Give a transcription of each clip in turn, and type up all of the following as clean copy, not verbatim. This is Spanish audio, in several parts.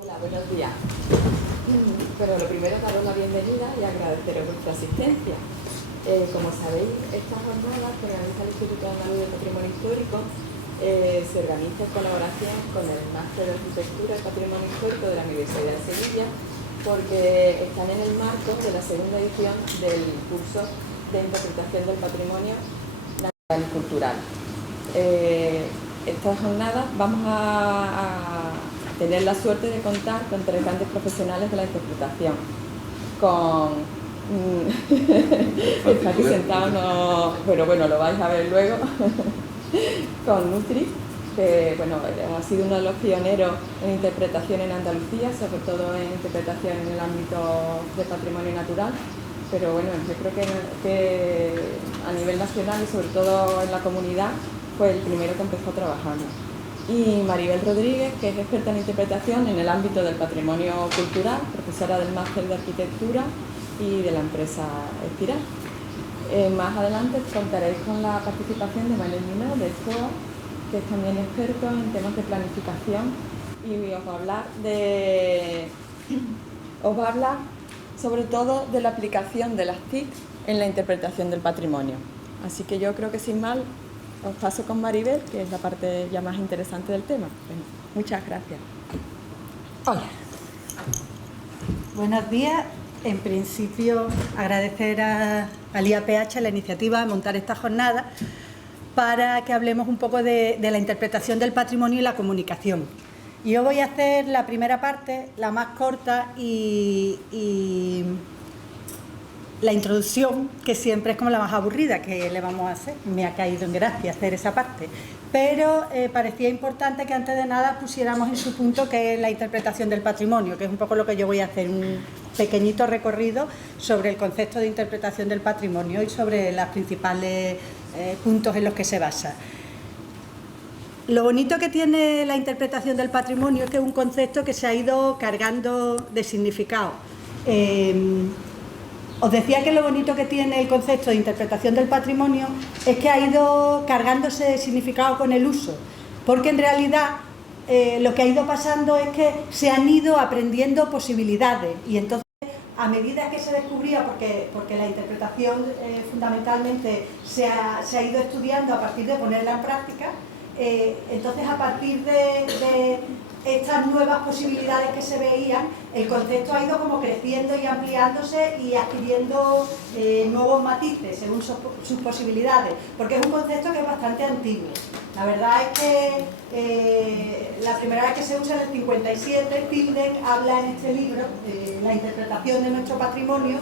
Hola, buenos días. Pero lo primero, daros la bienvenida y agradeceros vuestra asistencia. Como sabéis, estas jornadas que organiza el Instituto Andaluz de Patrimonio Histórico se organiza en colaboración con el Máster de Arquitectura y Patrimonio Histórico de la Universidad de Sevilla, porque están en el marco de la segunda edición del curso de interpretación del patrimonio natural y cultural. Estas jornadas vamos a tener la suerte de contar con tres grandes profesionales de la interpretación, con está aquí sentado, no, pero bueno, lo vais a ver luego, con Nutri, que bueno, ha sido uno de los pioneros en interpretación en Andalucía, sobre todo en interpretación en el ámbito de patrimonio natural, pero bueno, yo creo que a nivel nacional y sobre todo en la comunidad fue el primero que empezó a trabajarlo. Y Maribel Rodríguez, que es experta en interpretación en el ámbito del patrimonio cultural, profesora del Máster de Arquitectura y de la empresa Espiral. Más adelante contaréis con la participación de Manuel Minó, de SOA, que es también experto en temas de planificación y os va a hablar sobre todo de la aplicación de las TIC en la interpretación del patrimonio. Así que yo creo que sin más os paso con Maribel, que es la parte ya más interesante del tema. Muchas gracias. Hola. Buenos días. En principio, agradecer al IAPH la iniciativa de montar esta jornada para que hablemos un poco de la interpretación del patrimonio y la comunicación. Yo voy a hacer la primera parte, la más corta, y la introducción, que siempre es como la más aburrida, que le vamos a hacer. Me ha caído en gracia hacer esa parte. Pero parecía importante que antes de nada pusiéramos en su punto que es la interpretación del patrimonio, que es un poco lo que yo voy a hacer, un pequeñito recorrido sobre el concepto de interpretación del patrimonio y sobre los principales puntos en los que se basa. Lo bonito que tiene la interpretación del patrimonio es que es un concepto que se ha ido cargando de significado. Os decía que lo bonito que tiene el concepto de interpretación del patrimonio es que ha ido cargándose de significado con el uso, porque en realidad lo que ha ido pasando es que se han ido aprendiendo posibilidades y entonces a medida que se descubría, porque la interpretación fundamentalmente se ha ido estudiando a partir de ponerla en práctica, entonces a partir de estas nuevas posibilidades que se veían, el concepto ha ido como creciendo y ampliándose y adquiriendo nuevos matices según sus posibilidades, porque es un concepto que es bastante antiguo. La verdad es que la primera vez que se usa en el 57, Tilden habla en este libro, La interpretación de nuestro patrimonio,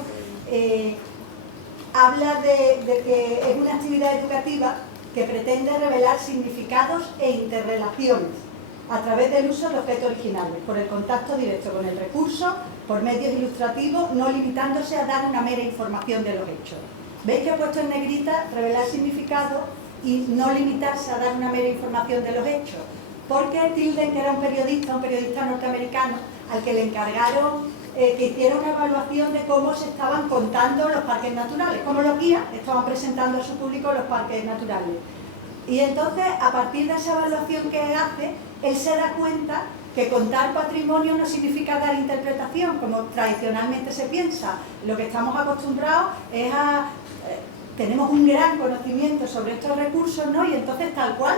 habla de que es una actividad educativa que pretende revelar significados e interrelaciones a través del uso de objetos originales, por el contacto directo con el recurso, por medios ilustrativos, no limitándose a dar una mera información de los hechos. ¿Veis que he puesto en negrita revelar significado y no limitarse a dar una mera información de los hechos? Porque Tilden, que era un periodista norteamericano, al que le encargaron que hiciera una evaluación de cómo se estaban contando los parques naturales, cómo los guías estaban presentando a su público los parques naturales. Y entonces, a partir de esa evaluación que hace, él se da cuenta que contar patrimonio no significa dar interpretación, como tradicionalmente se piensa. Lo que estamos acostumbrados es tenemos un gran conocimiento sobre estos recursos, ¿no? Y entonces, tal cual,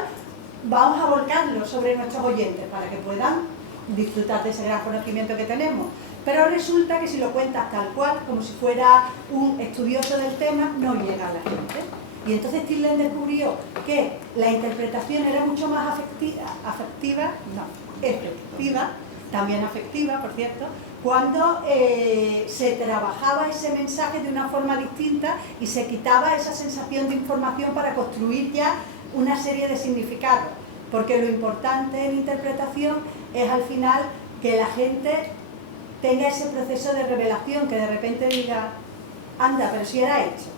vamos a volcarlo sobre nuestros oyentes para que puedan disfrutar de ese gran conocimiento que tenemos. Pero resulta que si lo cuentas tal cual, como si fuera un estudioso del tema, no llega a la gente. Y entonces Tilden descubrió que la interpretación era mucho más efectiva, también afectiva, por cierto, cuando se trabajaba ese mensaje de una forma distinta y se quitaba esa sensación de información para construir ya una serie de significados. Porque lo importante en interpretación es al final que la gente tenga ese proceso de revelación, que de repente diga, anda, pero si era hecho.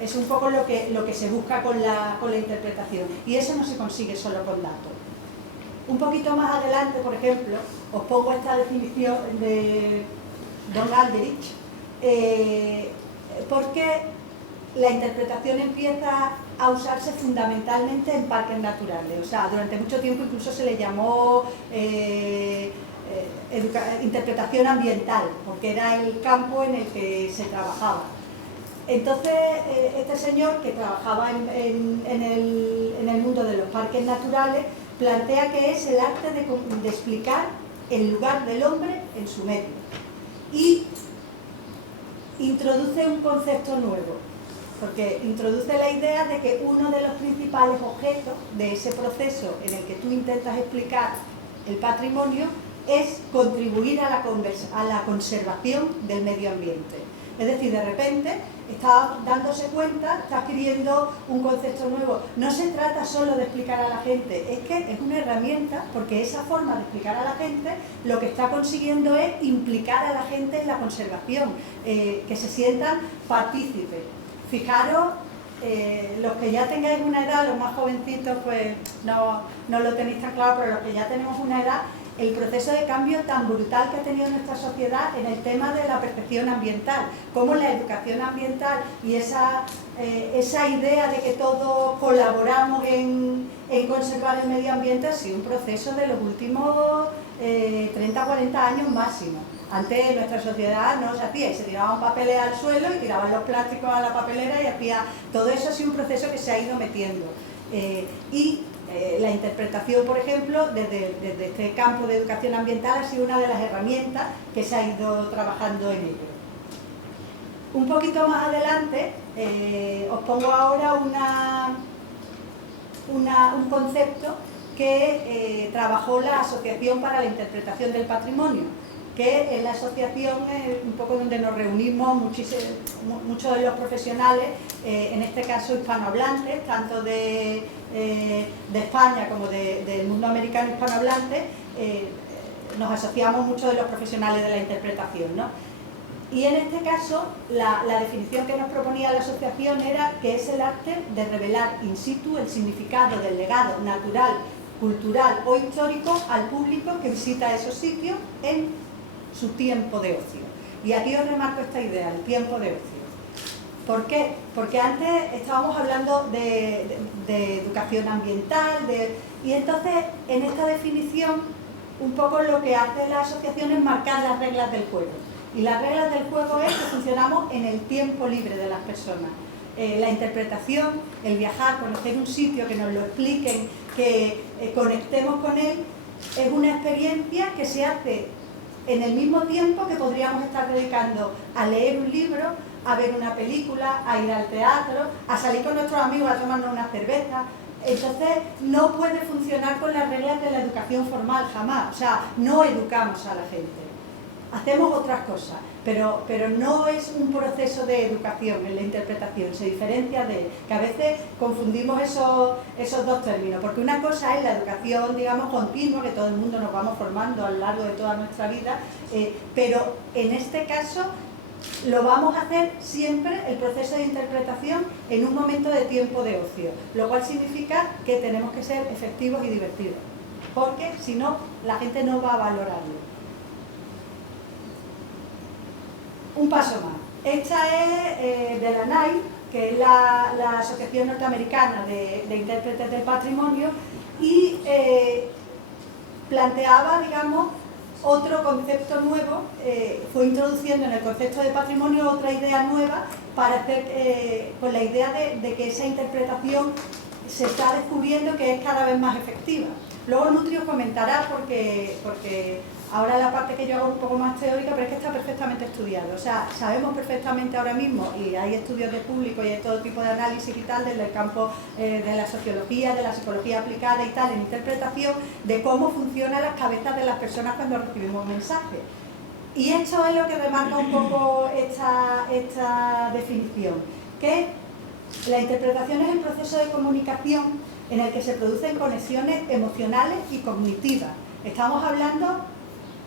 Es un poco lo que se busca con la interpretación. Y eso no se consigue solo con datos. Un poquito más adelante, por ejemplo, os pongo esta definición de Don Aldrich, porque la interpretación empieza a usarse fundamentalmente en parques naturales. O sea, durante mucho tiempo incluso se le llamó interpretación ambiental, porque era el campo en el que se trabajaba. Entonces, este señor, que trabajaba en el mundo de los parques naturales, plantea que es el arte de explicar el lugar del hombre en su medio. Y introduce un concepto nuevo, porque introduce la idea de que uno de los principales objetos de ese proceso en el que tú intentas explicar el patrimonio es contribuir a la conservación del medio ambiente. Es decir, de repente está dándose cuenta, está adquiriendo un concepto nuevo. No se trata solo de explicar a la gente, es que es una herramienta, porque esa forma de explicar a la gente lo que está consiguiendo es implicar a la gente en la conservación, que se sientan partícipes. Fijaros, los que ya tengáis una edad, los más jovencitos pues no lo tenéis tan claro, pero los que ya tenemos una edad, el proceso de cambio tan brutal que ha tenido nuestra sociedad en el tema de la percepción ambiental, cómo la educación ambiental y esa idea de que todos colaboramos en conservar el medio ambiente ha sido un proceso de los últimos 30 o 40 años máximo. Antes nuestra sociedad no se hacía y se tiraban papeles al suelo y tiraban los plásticos a la papelera y hacía todo eso. Ha sido un proceso que se ha ido metiendo. La interpretación, por ejemplo, desde este campo de educación ambiental ha sido una de las herramientas que se ha ido trabajando en ello. Un poquito más adelante os pongo ahora un concepto que trabajó la Asociación para la Interpretación del Patrimonio, que es la asociación un poco donde nos reunimos muchos de los profesionales, en este caso hispanohablantes, tanto de España como del mundo americano hispanohablante. Nos asociamos muchos de los profesionales de la interpretación, ¿no? Y en este caso, la definición que nos proponía la asociación era que es el arte de revelar in situ el significado del legado natural, cultural o histórico al público que visita esos sitios en su tiempo de ocio. Y aquí os remarco esta idea, el tiempo de ocio. ¿Por qué? Porque antes estábamos hablando de educación ambiental, y entonces en esta definición un poco lo que hace la asociación es marcar las reglas del juego. Y las reglas del juego es que funcionamos en el tiempo libre de las personas. La interpretación, el viajar, conocer un sitio, que nos lo expliquen, que conectemos con él, es una experiencia que se hace en el mismo tiempo que podríamos estar dedicando a leer un libro, a ver una película, a ir al teatro, a salir con nuestros amigos a tomarnos una cerveza. Entonces no puede funcionar con las reglas de la educación formal, jamás. O sea, no educamos a la gente. Hacemos otras cosas, pero no es un proceso de educación en la interpretación, se diferencia de que a veces confundimos esos dos términos, porque una cosa es la educación, digamos, continua, que todo el mundo nos vamos formando a lo largo de toda nuestra vida, pero en este caso lo vamos a hacer siempre, el proceso de interpretación, en un momento de tiempo de ocio, lo cual significa que tenemos que ser efectivos y divertidos, porque si no, la gente no va a valorarlo. Un paso más. Esta es de la NAI, que es la Asociación Norteamericana de Intérpretes del Patrimonio, y planteaba, digamos, otro concepto nuevo, fue introduciendo en el concepto de patrimonio otra idea nueva para hacer, con la idea de que esa interpretación se está descubriendo que es cada vez más efectiva. Luego Nutri os comentará porque ahora la parte que yo hago es un poco más teórica, pero es que está perfectamente estudiado. O sea, sabemos perfectamente ahora mismo, y hay estudios de público y hay todo tipo de análisis y tal, desde el campo de la sociología, de la psicología aplicada y tal, en interpretación, de cómo funcionan las cabezas de las personas cuando recibimos mensajes. Y esto es lo que remarca un poco esta definición, que la interpretación es el proceso de comunicación en el que se producen conexiones emocionales y cognitivas. Estamos hablando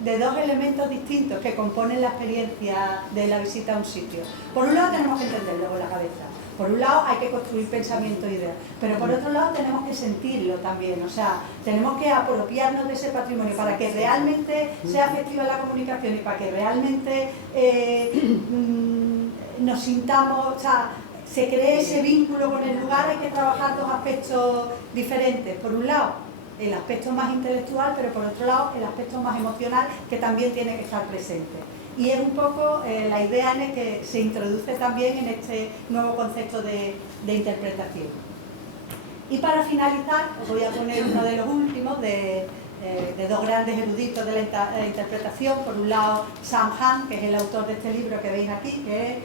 de dos elementos distintos que componen la experiencia de la visita a un sitio. Por un lado tenemos que entenderlo con la cabeza, por un lado hay que construir pensamiento e ideas, pero por otro lado tenemos que sentirlo también, o sea, tenemos que apropiarnos de ese patrimonio para que realmente sea efectiva la comunicación y para que realmente nos sintamos, o sea, se cree ese vínculo con el lugar. Hay que trabajar dos aspectos diferentes. Por un lado, el aspecto más intelectual, pero por otro lado el aspecto más emocional, que también tiene que estar presente. Y es un poco la idea en la que se introduce también en este nuevo concepto de interpretación. Y para finalizar, os voy a poner uno de los últimos, de dos grandes eruditos de la interpretación. Por un lado, Sam Han, que es el autor de este libro que veis aquí, que es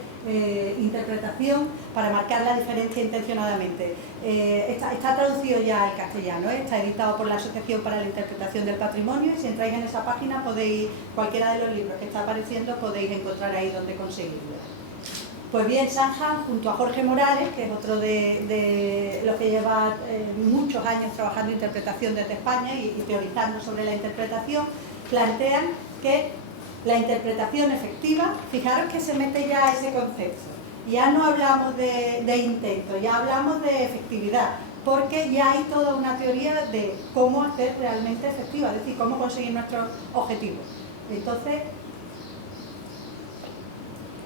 Interpretación para marcar la diferencia intencionadamente. Está traducido ya al castellano, está editado por la Asociación para la Interpretación del Patrimonio, y si entráis en esa página podéis, cualquiera de los libros que está apareciendo, podéis encontrar ahí donde conseguirlo. Pues bien, Sam Han, junto a Jorge Morales, que es otro de los que lleva muchos años trabajando interpretación desde España y teorizando sobre la interpretación, plantean que la interpretación efectiva, fijaros que se mete ya ese concepto, ya no hablamos de intento, ya hablamos de efectividad, porque ya hay toda una teoría de cómo hacer realmente efectiva, es decir, cómo conseguir nuestros objetivos. Entonces,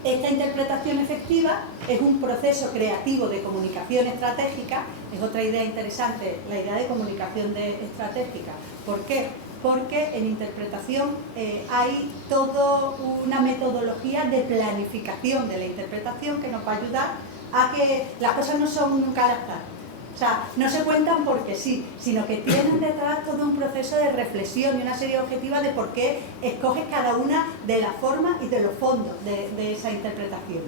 esta interpretación efectiva es un proceso creativo de comunicación estratégica, es otra idea interesante, la idea de comunicación estratégica. ¿Por qué? Porque en interpretación hay toda una metodología de planificación de la interpretación que nos va a ayudar a que las cosas no son nunca al azar. O sea, no se cuentan porque sí, sino que tienen detrás todo un proceso de reflexión y una serie objetiva de por qué escoges cada una de las formas y de los fondos de esa interpretación.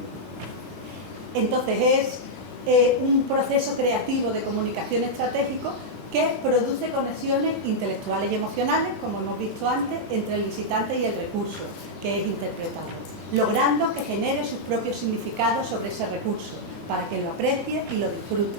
Entonces es un proceso creativo de comunicación estratégico que produce conexiones intelectuales y emocionales, como hemos visto antes, entre el visitante y el recurso que es interpretado, logrando que genere sus propios significados sobre ese recurso, para que lo aprecie y lo disfrute.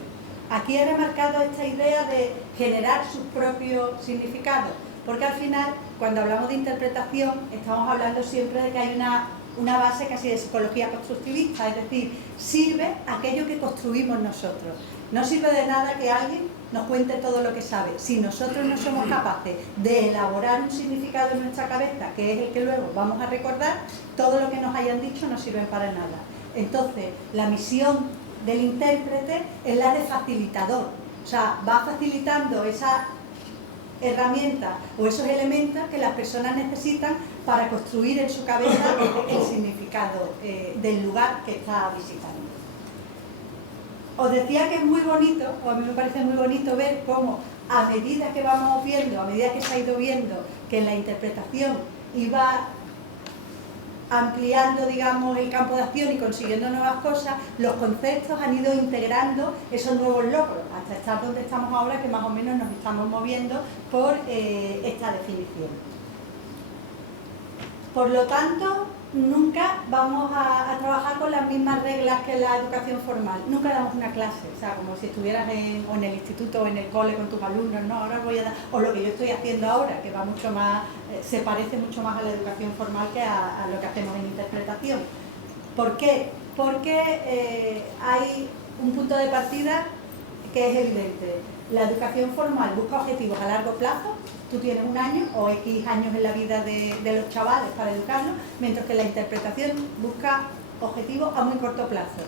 Aquí he remarcado esta idea de generar sus propios significados, porque al final, cuando hablamos de interpretación, estamos hablando siempre de que hay una base casi de psicología constructivista, es decir, sirve aquello que construimos nosotros. No sirve de nada que alguien nos cuente todo lo que sabe. Si nosotros no somos capaces de elaborar un significado en nuestra cabeza, que es el que luego vamos a recordar, todo lo que nos hayan dicho no sirve para nada. Entonces, la misión del intérprete es la de facilitador, o sea, va facilitando esa herramienta o esos elementos que las personas necesitan para construir en su cabeza el significado del lugar que está visitando. Os decía que es muy bonito, o a mí me parece muy bonito ver cómo a medida que vamos viendo, a medida que se ha ido viendo que en la interpretación iba ampliando, digamos, el campo de acción y consiguiendo nuevas cosas, los conceptos han ido integrando esos nuevos logros, hasta estar donde estamos ahora, que más o menos nos estamos moviendo por esta definición. Por lo tanto, nunca vamos a trabajar con las mismas reglas que la educación formal. Nunca damos una clase, o sea, como si estuvieras o en el instituto o en el cole con tus alumnos, no, ahora voy a dar, o lo que yo estoy haciendo ahora, que va mucho más, se parece mucho más a la educación formal que a lo que hacemos en interpretación. ¿Por qué? Porque hay un punto de partida que es evidente. La educación formal busca objetivos a largo plazo. Tú tienes un año o X años en la vida de los chavales para educarlos, mientras que la interpretación busca objetivos a muy corto plazo.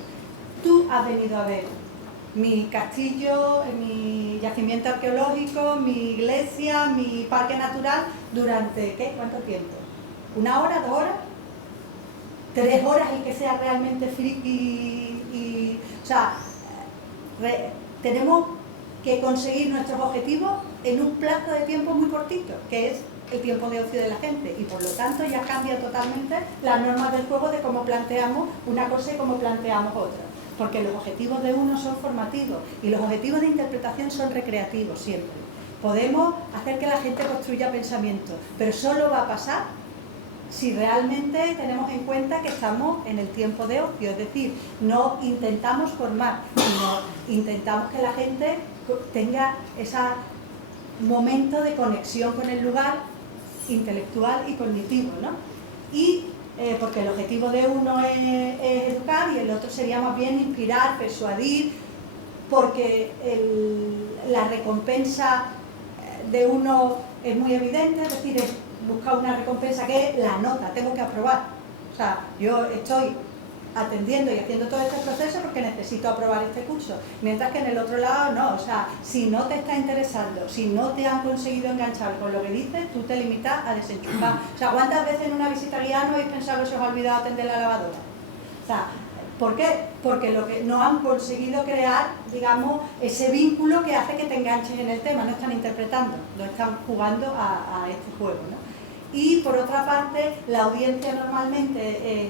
Tú has venido a ver mi castillo, mi yacimiento arqueológico, mi iglesia, mi parque natural, durante, ¿qué? ¿Cuánto tiempo? ¿1 hora, 2 horas? 3 horas el que sea realmente friki o sea, tenemos que conseguir nuestros objetivos en un plazo de tiempo muy cortito, que es el tiempo de ocio de la gente, y por lo tanto ya cambia totalmente las normas del juego de cómo planteamos una cosa y cómo planteamos otra, porque los objetivos de uno son formativos y los objetivos de interpretación son recreativos siempre. Podemos hacer que la gente construya pensamiento, pero solo va a pasar si realmente tenemos en cuenta que estamos en el tiempo de ocio, es decir, no intentamos formar, sino intentamos que la gente tenga ese momento de conexión con el lugar intelectual y cognitivo, ¿no? Y porque el objetivo de uno es educar y el otro sería más bien inspirar, persuadir, porque la recompensa de uno es muy evidente, es decir, es buscar una recompensa que es la nota, tengo que aprobar. O sea, yo estoy atendiendo y haciendo todo este proceso porque necesito aprobar este curso, mientras que en el otro lado no. O sea, si no te está interesando, si no te han conseguido enganchar con lo que dices, tú te limitas a desenchufar. O sea, ¿cuántas veces en una visita guiada no habéis pensado que se os ha olvidado atender la lavadora? O sea, ¿por qué? Porque lo que no han conseguido crear, digamos, ese vínculo que hace que te enganches en el tema. No están interpretando, no están jugando a este juego, ¿no? Y por otra parte, la audiencia normalmente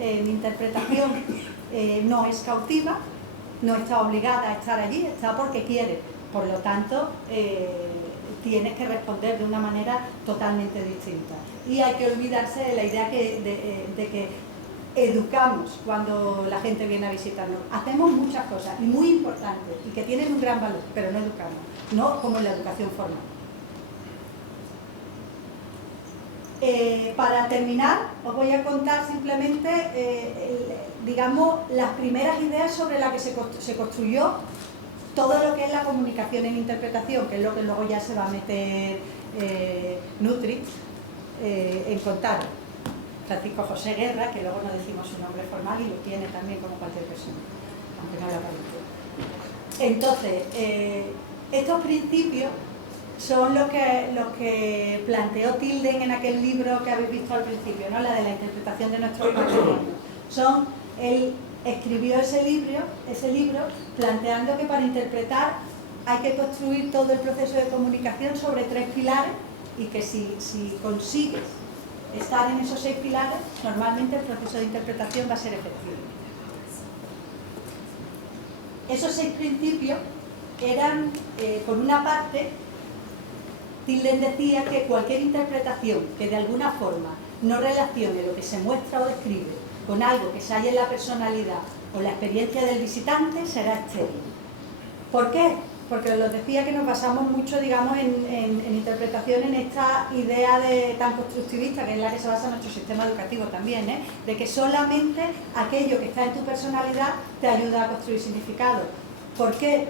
en interpretación no es cautiva, no está obligada a estar allí, está porque quiere. Por lo tanto, tienes que responder de una manera totalmente distinta. Y hay que olvidarse de la idea de que educamos cuando la gente viene a visitarnos. Hacemos muchas cosas y muy importantes y que tienen un gran valor, pero no educamos, no como en la educación formal. Para terminar, os voy a contar simplemente, digamos, las primeras ideas sobre las que se construyó todo lo que es la comunicación en interpretación, que es lo que luego ya se va a meter Nutri en contar. Francisco José Guerra, que luego no decimos su nombre formal y lo tiene también como cualquier persona, aunque no lo aparezca. Entonces, estos principios son los que planteó Tilden en aquel libro que habéis visto al principio, ¿no? La de la interpretación de nuestros patrimonios. Él escribió ese libro planteando que para interpretar hay que construir todo el proceso de comunicación sobre 3 pilares y que si consigues estar en esos 6 pilares, normalmente el proceso de interpretación va a ser efectivo. Esos 6 principios eran, por una parte, Tilden decía que cualquier interpretación que de alguna forma no relacione lo que se muestra o describe con algo que se halla en la personalidad o la experiencia del visitante será estéril. ¿Por qué? Porque os decía que nos basamos mucho, digamos, en interpretación en esta idea tan constructivista, que es la que se basa en nuestro sistema educativo también, de que solamente aquello que está en tu personalidad te ayuda a construir significado. ¿Por qué?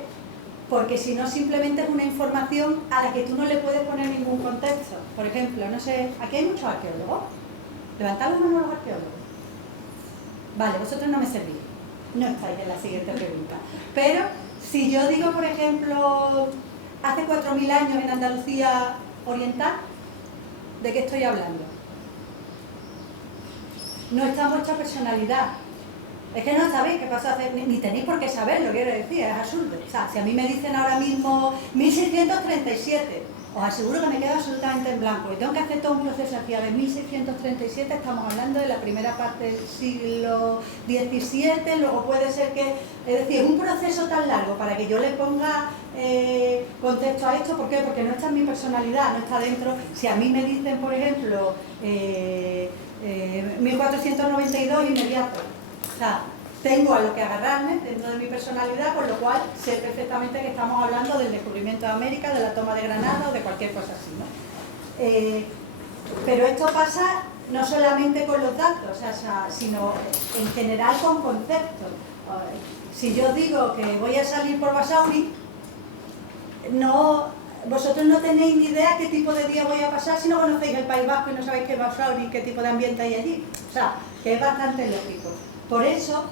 Porque si no, simplemente es una información a la que tú no le puedes poner ningún contexto. Por ejemplo, no sé, aquí hay muchos arqueólogos. Levantad la mano los arqueólogos. Vale, vosotros no me servís. No estáis en la siguiente pregunta. Pero si yo digo, por ejemplo, hace 4.000 años en Andalucía Oriental, ¿de qué estoy hablando? No está en vuestra personalidad. Es que no sabéis qué pasó hace, ni tenéis por qué saberlo, quiero decir, es absurdo. O sea, si a mí me dicen ahora mismo 1637, os aseguro que me quedo absolutamente en blanco y tengo que hacer todo un proceso hacia de 1637, estamos hablando de la primera parte del siglo XVII, luego puede ser que, es decir, es un proceso tan largo para que yo le ponga contexto a esto. ¿Por qué? Porque no está en mi personalidad, no está dentro. Si a mí me dicen, por ejemplo, 1492 inmediato, o sea, tengo a lo que agarrarme dentro de mi personalidad, con lo cual sé perfectamente que estamos hablando del descubrimiento de América, de la toma de Granada o de cualquier cosa así, ¿no? Pero esto pasa no solamente con los datos, sino en general con conceptos. Si yo digo que voy a salir por Basauri, vosotros no tenéis ni idea qué tipo de día voy a pasar si no conocéis el País Vasco y no sabéis qué es Basauri, qué tipo de ambiente hay allí. O sea, que es bastante lógico. Por eso,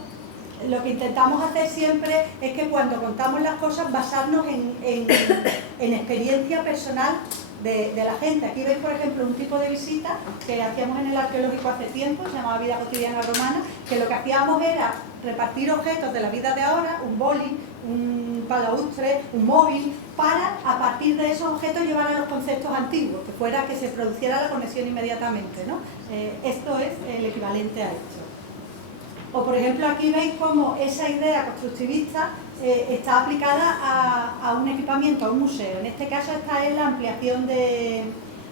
lo que intentamos hacer siempre es que cuando contamos las cosas basarnos en experiencia personal de la gente. Aquí veis, por ejemplo, un tipo de visita que hacíamos en el arqueológico hace tiempo, se llamaba Vida Cotidiana Romana, que lo que hacíamos era repartir objetos de la vida de ahora, un boli, un balaustre, un móvil, para a partir de esos objetos llevar a los conceptos antiguos, que fuera que se produciera la conexión inmediatamente, ¿no? Esto es el equivalente a esto. O por ejemplo aquí veis cómo esa idea constructivista está aplicada a un equipamiento, a un museo. En este caso esta es la ampliación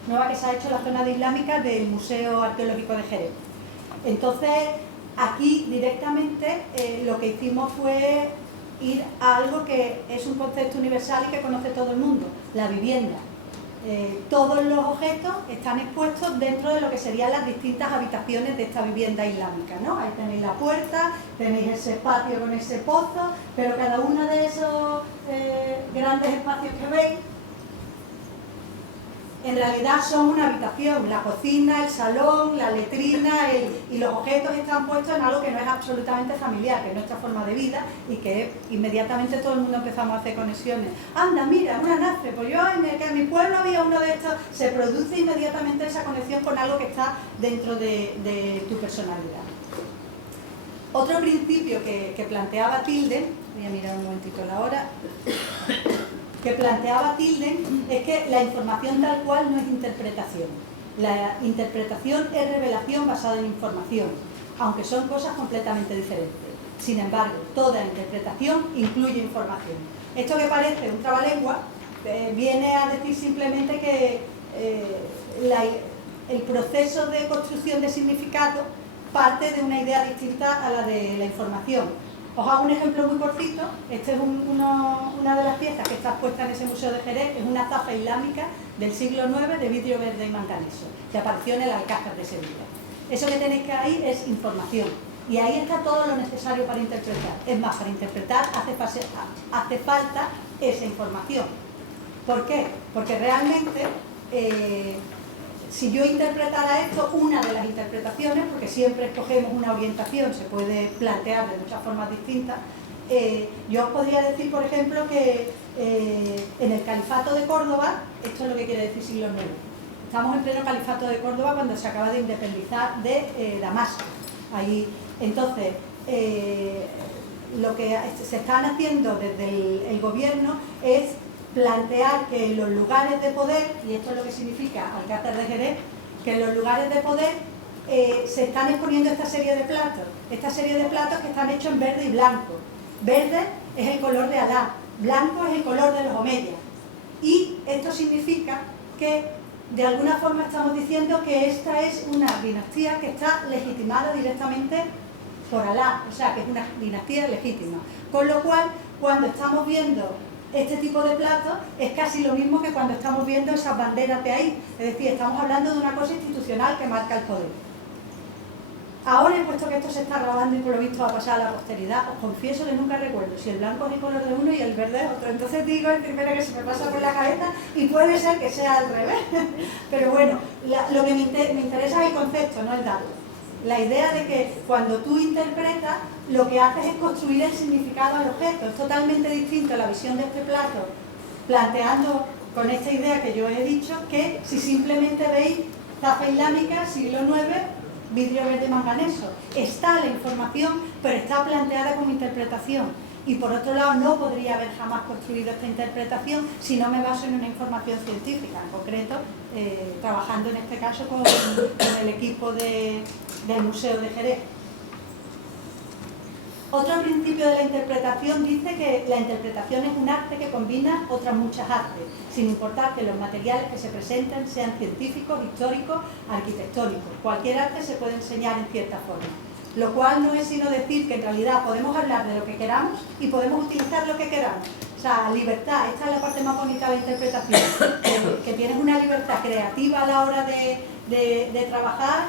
nueva que se ha hecho en la zona de islámica del Museo Arqueológico de Jerez. Entonces aquí directamente lo que hicimos fue ir a algo que es un concepto universal y que conoce todo el mundo, la vivienda. Todos los objetos están expuestos dentro de lo que serían las distintas habitaciones de esta vivienda islámica, ¿no? Ahí tenéis la puerta, tenéis ese patio con ese pozo, pero cada uno de esos grandes espacios que veis En realidad son una habitación, la cocina, el salón, la letrina y los objetos están puestos en algo que no es absolutamente familiar, que es nuestra forma de vida y que inmediatamente todo el mundo empezamos a hacer conexiones. Anda, mira, una nafre, pues yo en mi pueblo había uno de estos, se produce inmediatamente esa conexión con algo que está dentro de tu personalidad. Otro principio que planteaba Tilden, voy a mirar un momentito la hora, que planteaba Tilden es que la información tal cual no es interpretación. La interpretación es revelación basada en información, aunque son cosas completamente diferentes. Sin embargo, toda interpretación incluye información. Esto que parece un trabalengua viene a decir simplemente que el proceso de construcción de significado parte de una idea distinta a la de la información. Os hago un ejemplo muy cortito. Esta es una de las piezas que está expuesta en ese museo de Jerez. Es una zafa islámica del siglo IX de vidrio verde y manganeso, que apareció en el Alcázar de Sevilla. Eso que tenéis que ahí es información. Y ahí está todo lo necesario para interpretar. Es más, para interpretar hace falta esa información. ¿Por qué? Porque realmente, si yo interpretara esto, una de las interpretaciones, porque siempre escogemos una orientación, se puede plantear de muchas formas distintas, yo os podría decir, por ejemplo, que en el Califato de Córdoba, esto es lo que quiere decir siglo IX, estamos en pleno Califato de Córdoba cuando se acaba de independizar de Damasco. Ahí, entonces, lo que se están haciendo desde el gobierno es plantear que en los lugares de poder, y esto es lo que significa Alcázar de Jerez, que en los lugares de poder se están exponiendo esta serie de platos que están hechos en verde y blanco. Verde es el color de Alá, blanco es el color de los omeyas. Y esto significa que de alguna forma estamos diciendo que esta es una dinastía que está legitimada directamente por Alá, o sea que es una dinastía legítima. Con lo cual, cuando estamos viendo este tipo de platos, es casi lo mismo que cuando estamos viendo esas banderas de ahí. Es decir, estamos hablando de una cosa institucional que marca el poder. Ahora, puesto que esto se está grabando y por lo visto va a pasar a la posteridad, os confieso que nunca recuerdo si el blanco es el color de uno y el verde es otro. Entonces digo el primero que se me pasa por la cabeza y puede ser que sea al revés. Pero bueno, lo que me interesa es el concepto, no el dato. La idea de que cuando tú interpretas, lo que haces es construir el significado al objeto. Es totalmente distinto a la visión de este plato, planteando con esta idea que yo he dicho, que si simplemente veis zafa islámica, siglo IX, vidrio verde manganeso. Está la información, pero está planteada como interpretación. Y por otro lado, no podría haber jamás construido esta interpretación si no me baso en una información científica, en concreto, trabajando en este caso con el equipo del Museo de Jerez. Otro principio de la interpretación dice que la interpretación es un arte que combina otras muchas artes, sin importar que los materiales que se presenten sean científicos, históricos, arquitectónicos. Cualquier arte se puede enseñar en cierta forma. Lo cual no es sino decir que en realidad podemos hablar de lo que queramos y podemos utilizar lo que queramos. O sea, libertad, esta es la parte más bonita de la interpretación, que tienes una libertad creativa a la hora de trabajar,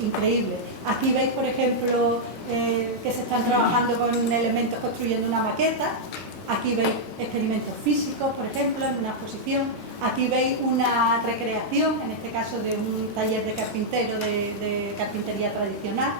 increíble. Aquí veis, por ejemplo, que se están trabajando con elementos construyendo una maqueta. Aquí veis experimentos físicos, por ejemplo, en una exposición. Aquí veis una recreación, en este caso de un taller de carpintero de carpintería tradicional.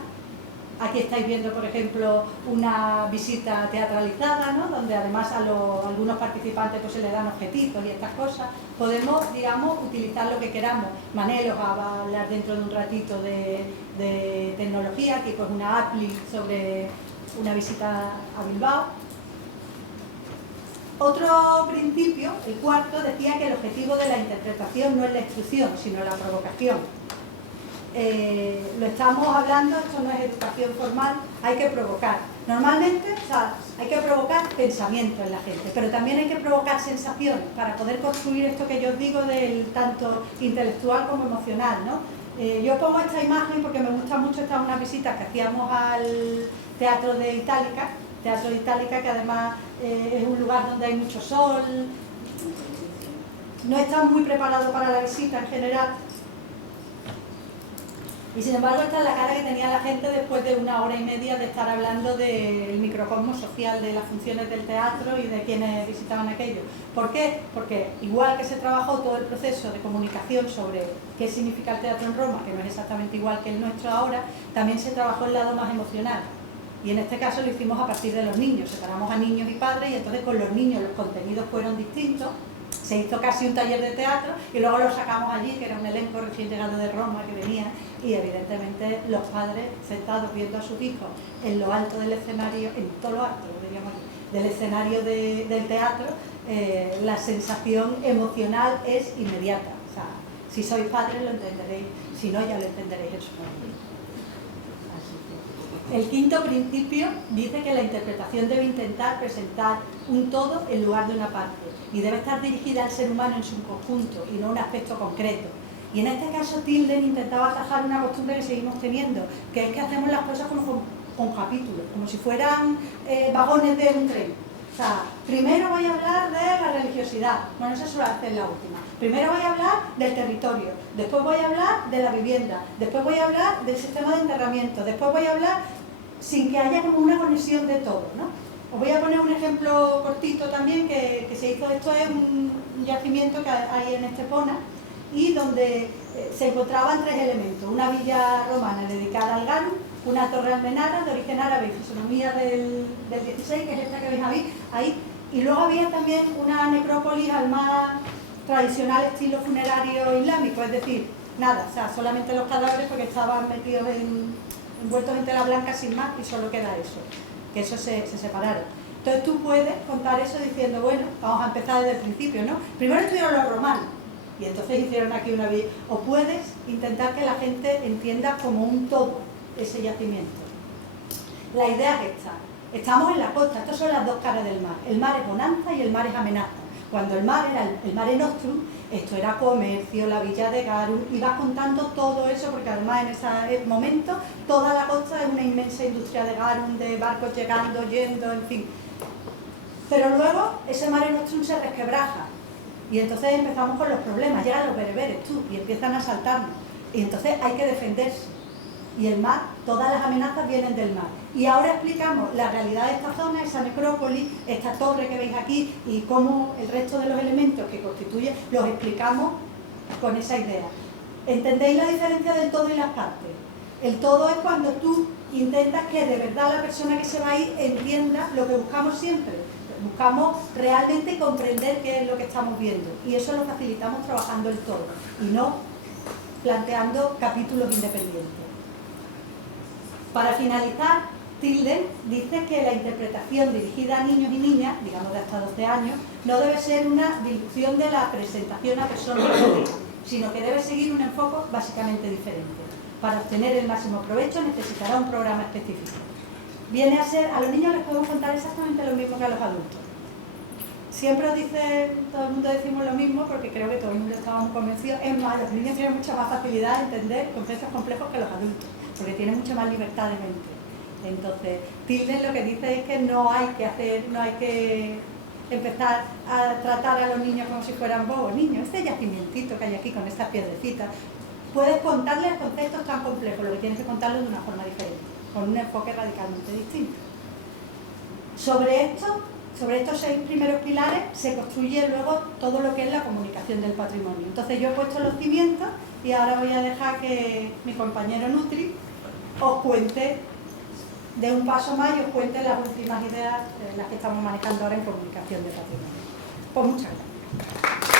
Aquí estáis viendo, por ejemplo, una visita teatralizada, ¿no? Donde además a algunos participantes pues, se les dan objetitos y estas cosas. Podemos, digamos, utilizar lo que queramos. Manel os va a hablar dentro de un ratito de tecnología, aquí pues una appli sobre una visita a Bilbao. Otro principio, el cuarto, decía que el objetivo de la interpretación no es la instrucción, sino la provocación. Lo estamos hablando, esto no es educación formal, hay que provocar. Normalmente, o sea, hay que provocar pensamiento en la gente, pero también hay que provocar sensaciones para poder construir esto que yo os digo del tanto intelectual como emocional, ¿no? Yo pongo esta imagen porque me gusta mucho, esta una visita que hacíamos al Teatro de Itálica, que además es un lugar donde hay mucho sol, no está muy preparado para la visita en general. Y sin embargo, esta es la cara que tenía la gente después de 1 hora y media de estar hablando del microcosmos social, de las funciones del teatro y de quienes visitaban aquello. ¿Por qué? Porque igual que se trabajó todo el proceso de comunicación sobre qué significa el teatro en Roma, que no es exactamente igual que el nuestro ahora, también se trabajó el lado más emocional. Y en este caso lo hicimos a partir de los niños, separamos a niños y padres y entonces con los niños los contenidos fueron distintos. Se hizo casi un taller de teatro y luego lo sacamos allí, que era un elenco recién llegado de Roma que venía, y evidentemente los padres sentados viendo a sus hijos en lo alto del escenario, en todo lo alto, diríamos, del escenario del teatro, la sensación emocional es inmediata. O sea, si sois padres lo entenderéis, si no ya lo entenderéis en su momento. El quinto principio dice que la interpretación debe intentar presentar un todo en lugar de una parte y debe estar dirigida al ser humano en su conjunto y no a un aspecto concreto. Y en este caso Tilden intentaba atajar una costumbre que seguimos teniendo, que es que hacemos las cosas como con capítulos, como si fueran vagones de un tren. O sea, primero voy a hablar de la religiosidad, bueno, eso suele hacer la última. Primero voy a hablar del territorio, después voy a hablar de la vivienda, después voy a hablar del sistema de enterramiento, después voy a hablar sin que haya como una conexión de todo, ¿no? Os voy a poner un ejemplo cortito también que se hizo. Esto es un yacimiento que hay en Estepona y donde se encontraban 3 elementos: una villa romana dedicada al garum, una torre almenara de origen árabe y fisonomía del 16, que es esta que veis ahí, y luego había también una necrópolis al más tradicional estilo funerario islámico, es decir, nada, o sea, solamente los cadáveres porque estaban metidos envueltos en tela blanca sin más, y solo queda eso, que eso se separaron. Entonces tú puedes contar eso diciendo, bueno, vamos a empezar desde el principio, ¿no? Primero estuvieron los romanos, y entonces hicieron aquí una villa. O puedes intentar que la gente entienda como un todo ese yacimiento. La idea es esta: estamos en la costa, estas son las dos caras del mar. El mar es bonanza y el mar es amenaza. Cuando el mar era el Mare Nostrum, esto era comercio, la villa de Garum, y vas contando todo eso, porque además en ese momento toda la costa es una inmensa industria de Garum, de barcos llegando, yendo, en fin. Pero luego ese Mare Nostrum se resquebraja, y entonces empezamos con los problemas. Llegan los bereberes, y empiezan a asaltarnos, y entonces hay que defenderse. Y el mar, todas las amenazas vienen del mar. Y ahora explicamos la realidad de esta zona, esa necrópolis, esta torre que veis aquí, y cómo el resto de los elementos que constituyen los explicamos con esa idea. ¿Entendéis la diferencia del todo y las partes? El todo es cuando tú intentas que de verdad la persona que se va a ir entienda lo que buscamos siempre. Buscamos realmente comprender qué es lo que estamos viendo, y eso lo facilitamos trabajando el todo y no planteando capítulos independientes. Para finalizar, Tilden dice que la interpretación dirigida a niños y niñas, digamos de hasta 12 años, no debe ser una dilución de la presentación a personas jóvenes, sino que debe seguir un enfoque básicamente diferente. Para obtener el máximo provecho necesitará un programa específico. Viene a ser, a los niños les podemos contar exactamente lo mismo que a los adultos. Siempre os dice, todo el mundo decimos lo mismo porque creo que todo el mundo estaba muy convencido. Es más, los niños tienen mucha más facilidad de entender conceptos complejos que los adultos, porque tienen mucha más libertad de mente. Entonces, Tilden lo que dice es que no hay que empezar a tratar a los niños como si fueran bobos niños. Este yacimientito que hay aquí con estas piedrecitas, puedes contarles conceptos tan complejos, lo que tienes que contarlos de una forma diferente, con un enfoque radicalmente distinto. Sobre estos 6 primeros pilares se construye luego todo lo que es la comunicación del patrimonio. Entonces yo he puesto los cimientos y ahora voy a dejar que mi compañero Nutri os cuente de un paso más y os cuente las últimas ideas, las que estamos manejando ahora en comunicación del patrimonio. Pues muchas gracias.